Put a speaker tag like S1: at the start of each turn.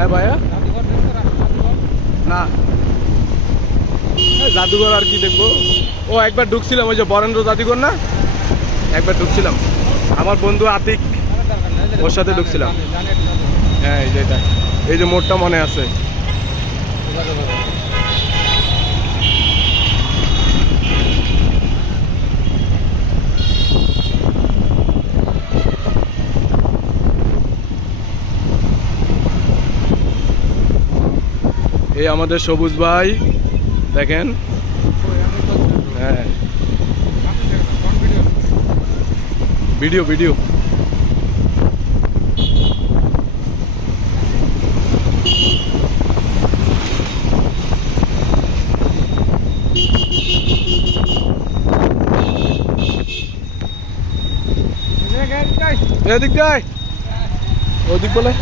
S1: হ্যাঁ ভাইয়া? না। জাদুঘর আর কি দেখব? ও, একবার ঢুকছিলাম, ওই যে বরেন্দ্র জাদুঘর না? একবার ঢুকছিলাম। আমার বন্ধু আতিক, ওর সাথে ঢুকছিলাম। হ্যাঁ এই যে এই যে মোড়টা মনে আছে। এই আমাদের সবুজ ভাই দেখেন। হ্যাঁ। Video video. এদিক যায় ওদিক বলে।